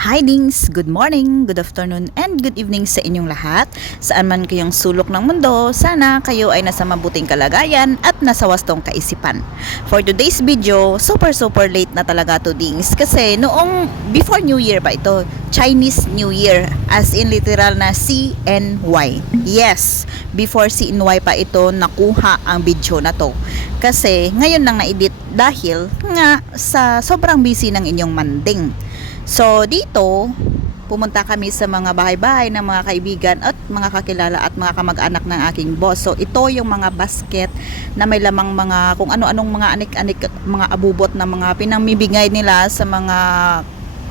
Hi Dings! Good morning, good afternoon, and good evening sa inyong lahat. Saan man kayong sulok ng mundo, sana kayo ay nasa mabuting kalagayan at nasa wastong kaisipan. For today's video, super late na talaga to Dings kasi noong before New Year pa ito, Chinese New Year, as in literal na CNY. Yes, before CNY pa ito nakuha ang video na to. Kasi ngayon lang na-edit dahil nga sa sobrang busy ng inyong manding. So dito, pumunta kami sa mga bahay-bahay ng mga kaibigan at mga kakilala at mga kamag-anak ng aking boss. So ito yung mga basket na may lamang mga kung ano-anong mga anik-anik at mga abubot na mga pinamimigay nila sa mga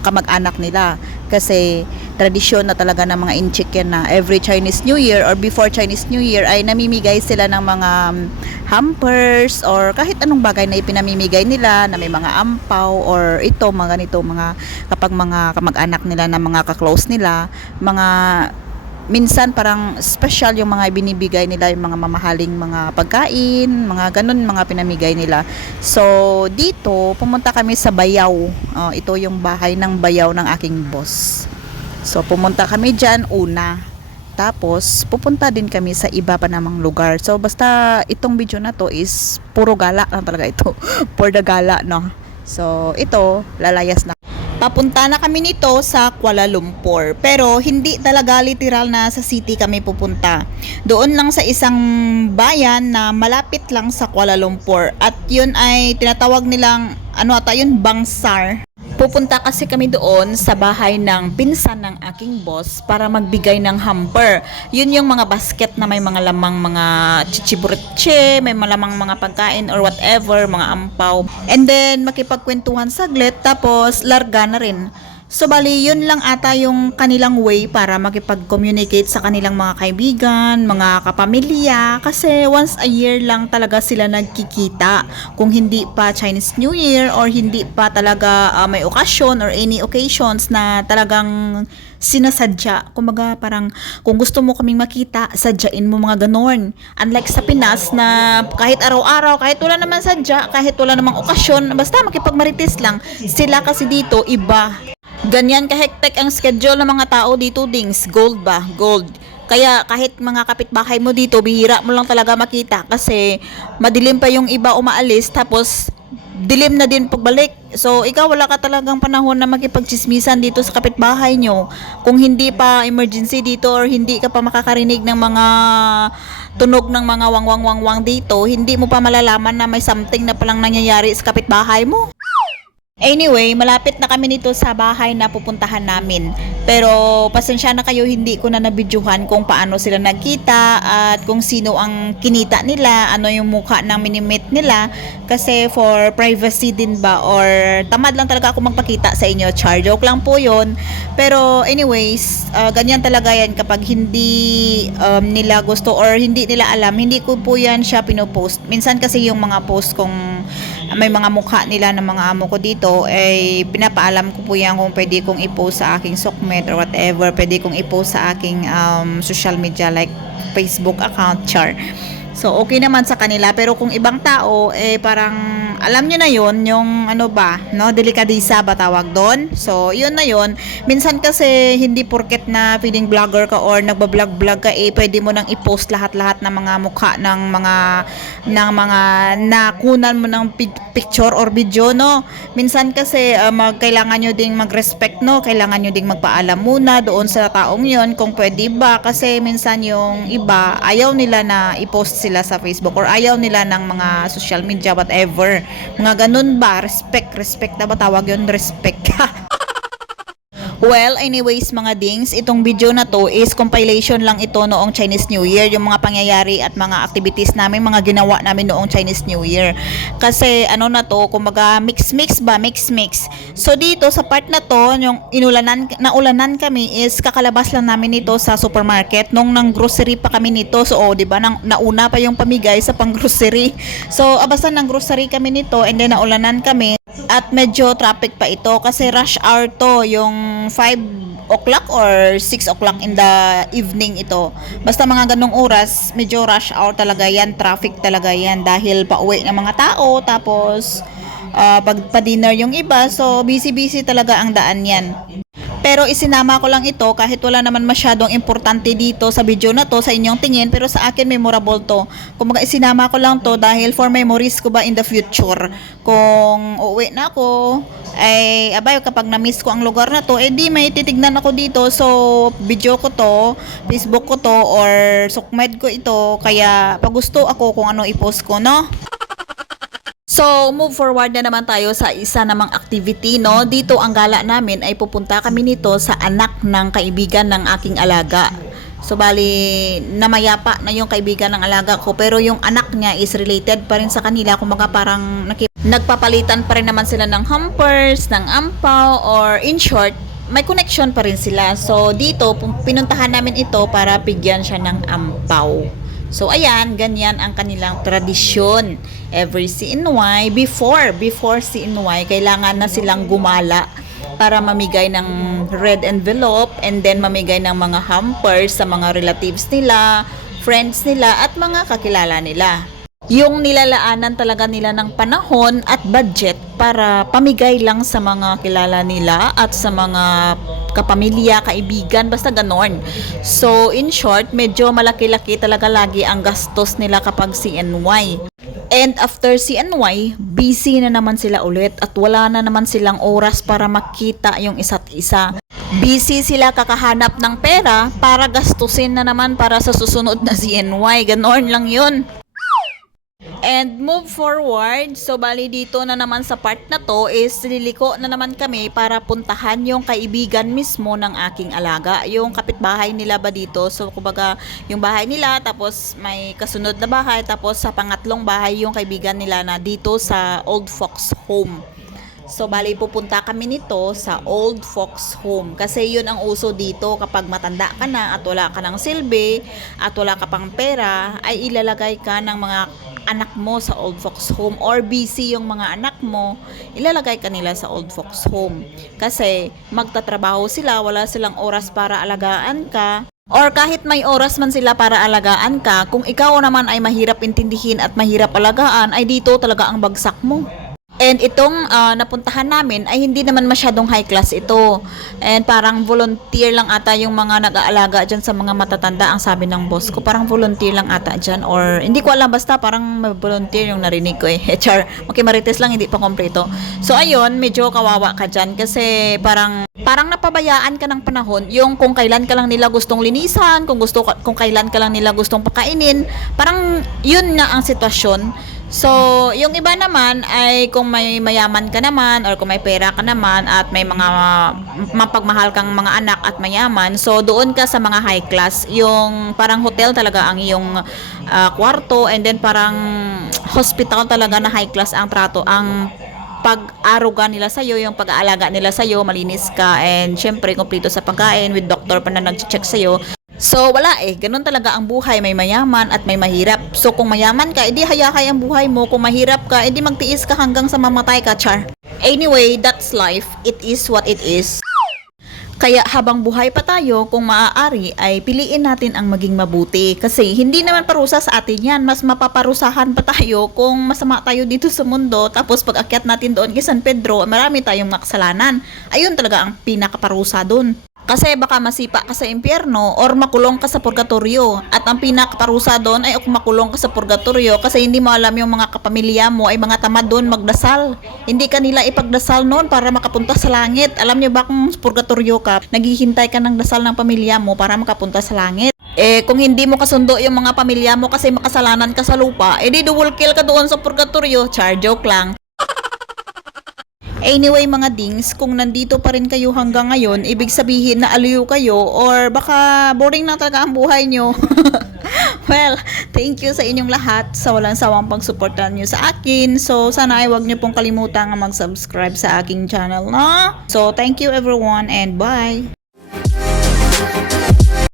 kamag-anak nila. Kasi tradisyon na talaga ng mga Inchiken na every Chinese New Year or before Chinese New Year ay namimigay sila ng mga hampers or kahit anong bagay na ipinamimigay nila na may mga ampaw or ito mga ganito mga kapag mga kamag-anak nila na mga ka-close nila, mga minsan parang special yung mga binibigay nila, yung mga mamahaling mga pagkain, mga ganun mga pinamigay nila. So dito pumunta kami sa bayaw. Ito yung bahay ng bayaw ng aking boss. So pumunta kami dyan una. Tapos pupunta din kami sa iba pa namang lugar. So basta itong video na to is puro gala lang talaga ito. For the gala, no. So ito lalayas na. Papunta na kami nito sa Kuala Lumpur. Pero hindi talaga literal na sa city kami pupunta. Doon lang sa isang bayan na malapit lang sa Kuala Lumpur. At yun ay tinatawag nilang Bangsar. Pupunta kasi kami doon sa bahay ng pinsan ng aking boss para magbigay ng hamper. Yun yung mga basket na may mga lamang mga chichiburitche, may malamang mga pagkain or whatever, mga ampaw. And then makipagkwentuhan saglit tapos larga na rin. So bali yun lang ata yung kanilang way para makipag-communicate sa kanilang mga kaibigan, mga kapamilya kasi once a year lang talaga sila nagkikita. Kung hindi pa Chinese New Year or hindi pa talaga may okasyon or any occasions na talagang sinasadya. Kumbaga parang kung gusto mo kaming makita, sadyain mo mga ganon. Unlike sa Pinas na kahit araw-araw, kahit wala naman sadya, kahit wala namang okasyon, basta makipagmarites lang. Sila kasi dito iba. Ganyan kahektek ang schedule ng mga tao dito, Dings. Gold ba? Gold. Kaya kahit mga kapitbahay mo dito, bihira mo lang talaga makita kasi madilim pa yung iba umaalis tapos dilim na din pagbalik. So ikaw wala ka talagang panahon na makipagchismisan dito sa kapitbahay nyo. Kung hindi pa emergency dito or hindi ka pa makakarinig ng mga tunog ng mga wang dito, hindi mo pa malalaman na may something na palang nangyayari sa kapitbahay mo. Anyway, malapit na kami nito sa bahay na pupuntahan namin. Pero pasensya na kayo, hindi ko na nabidyuhan kung paano sila nagkita at kung sino ang kinita nila, ano yung mukha ng minimit nila. Kasi for privacy din ba or tamad lang talaga ako magpakita sa inyo. Char, joke lang po yun. Pero anyways, ganyan talaga yan kapag hindi nila gusto or hindi nila alam. Hindi ko po yan siya pinopost. Minsan kasi yung mga post kung may mga mukha nila ng mga amo ko dito ay pinapaalam ko po yan kung pwede kong i-post sa aking Sokmed or whatever, pwede kong i-post sa aking social media like Facebook account, char. So okay naman sa kanila, pero kung ibang tao parang alam nyo na yon yung delikadisa ba tawag doon. So yun na yun. Minsan kasi hindi porket na feeling vlogger ka or nagbablog ka pwede mo nang i-post lahat-lahat ng mga mukha ng mga nakunan mo ng picture or video, no. Minsan kasi kailangan nyo ding mag-respect, no. Kailangan nyo ding magpaalam muna doon sa taong yon kung pwede ba, kasi minsan yung iba ayaw nila na i-post sila sa Facebook or ayaw nila ng mga social media whatever. Mga ganun ba? Respect na ba tawag yun? Respect. Well, anyways mga Dings, itong video na to is compilation lang ito noong Chinese New Year, yung mga pangyayari at mga activities namin, mga ginawa namin noong Chinese New Year. Kasi na to, kumbaga mix. So dito sa part na to, yung naulanan kami is kakalabas lang namin nito sa supermarket nung nang grocery pa kami nito. So di ba nauna pa yung pamigay sa pang-grocery. So basta nang grocery kami nito and then naulanan kami. At medyo traffic pa ito kasi rush hour to, yung 5 o'clock or 6 o'clock in the evening ito. Basta mga ganong oras, medyo rush hour talaga yan, traffic talaga yan dahil pauwi ng mga tao tapos pag pa-dinner yung iba. So busy talaga ang daan yan. Pero isinama ko lang ito kahit wala naman masyadong importante dito sa video na to sa inyong tingin, pero sa akin memorable to. Kumbaga isinama ko lang to dahil for memories ko ba in the future. Kung uuwi na ako, ay abay kapag na-miss ko ang lugar na to, di may titignan ako dito. So video ko to, Facebook ko to, or sukmed ko ito. Kaya pag gusto ako kung ano i-post ko, no? So, move forward na naman tayo sa isa namang activity, no? Dito ang gala namin ay pupunta kami nito sa anak ng kaibigan ng aking alaga. So, bali, namayapa na yung kaibigan ng alaga ko, pero yung anak niya is related pa rin sa kanila. Kumaga parang nagpapalitan pa rin naman sila ng hampers, ng ampaw, or in short, may connection pa rin sila. So, dito, pinuntahan namin ito para bigyan siya ng ampaw. So, ayan, ganyan ang kanilang tradisyon. Every CNY, before CNY, kailangan na silang gumala para mamigay ng red envelope and then mamigay ng mga hampers sa mga relatives nila, friends nila, at mga kakilala nila. Yung nilalaanan talaga nila ng panahon at budget para pamigay lang sa mga kilala nila at sa mga kapamilya, kaibigan, basta ganon. So, in short, medyo malaki-laki talaga lagi ang gastos nila kapag CNY. And after CNY, busy na naman sila ulit at wala na naman silang oras para makita yung isa't isa. Busy sila kakahanap ng pera para gastusin na naman para sa susunod na CNY. Ganon lang yun. And move forward, so bali dito na naman sa part na to is liliko na naman kami para puntahan yung kaibigan mismo ng aking alaga, yung kapitbahay nila ba dito. So kumbaga yung bahay nila, tapos may kasunod na bahay, tapos sa pangatlong bahay yung kaibigan nila na dito sa Old Fox Home. So, bali pupunta kami nito sa Old Fox Home. Kasi yun ang uso dito kapag matanda ka na at wala ka ng silbi at wala ka pang pera, ay ilalagay ka ng mga anak mo sa Old Fox Home, or busy yung mga anak mo, ilalagay ka nila sa Old Fox Home. Kasi magtatrabaho sila, wala silang oras para alagaan ka. Or kahit may oras man sila para alagaan ka, kung ikaw naman ay mahirap intindihin at mahirap alagaan, ay dito talaga ang bagsak mo. And itong napuntahan namin ay hindi naman masyadong high class ito. And parang volunteer lang ata yung mga nag-aalaga dyan sa mga matatanda, ang sabi ng boss ko. Parang volunteer lang ata dyan, or hindi ko alam, basta parang volunteer yung narinig ko eh. Char, makimarites lang, hindi pa kompleto. So ayun, medyo kawawa ka dyan kasi parang napabayaan ka ng panahon, yung kung kailan ka lang nila gustong linisan, kung kailan ka lang nila gustong pakainin, parang yun na ang sitwasyon. So, yung iba naman ay kung may mayaman ka naman or kung may pera ka naman at may mga mapagmahal kang mga anak at mayaman, so doon ka sa mga high class, yung parang hotel talaga ang iyong kwarto, and then parang hospital talaga na high class ang trato, ang pag-aruga nila sa'yo, yung pag-aalaga nila sa'yo, malinis ka, and syempre kompleto sa pagkain with doctor pa na nag-check sa'yo. So, wala eh. Ganun talaga ang buhay. May mayaman at may mahirap. So, kung mayaman ka, edi hayakay ang buhay mo. Kung mahirap ka, edi magtiis ka hanggang sa mamatay ka, char. Anyway, that's life. It is what it is. Kaya habang buhay pa tayo, kung maaari, ay piliin natin ang maging mabuti. Kasi hindi naman parusa sa atin yan. Mas mapaparusahan pa tayo kung masama tayo dito sa mundo. Tapos pag akyat natin doon kay San Pedro, marami tayong makasalanan. Ayun talaga ang pinakaparusa doon. Kasi baka masipa ka sa impyerno or makulong ka sa purgatorio. At ang pinakaparusa doon ay kung makulong ka sa purgatorio kasi hindi mo alam yung mga kapamilya mo ay mga tamad doon magdasal. Hindi ka nila ipagdasal noon para makapunta sa langit. Alam nyo ba kung purgatorio ka, naghihintay ka ng dasal ng pamilya mo para makapunta sa langit. Eh, kung hindi mo kasundo yung mga pamilya mo kasi makasalanan ka sa lupa, di double kill ka doon sa purgatorio. Char, joke lang. Anyway mga dings, kung nandito pa rin kayo hanggang ngayon, ibig sabihin na aliw kayo or baka boring na talaga ang buhay nyo. Well, thank you sa inyong lahat sa walang sawang pagsuportahan nyo sa akin. So, sana ay wag nyo pong kalimutan mag-subscribe sa aking channel, no? So, thank you everyone and bye!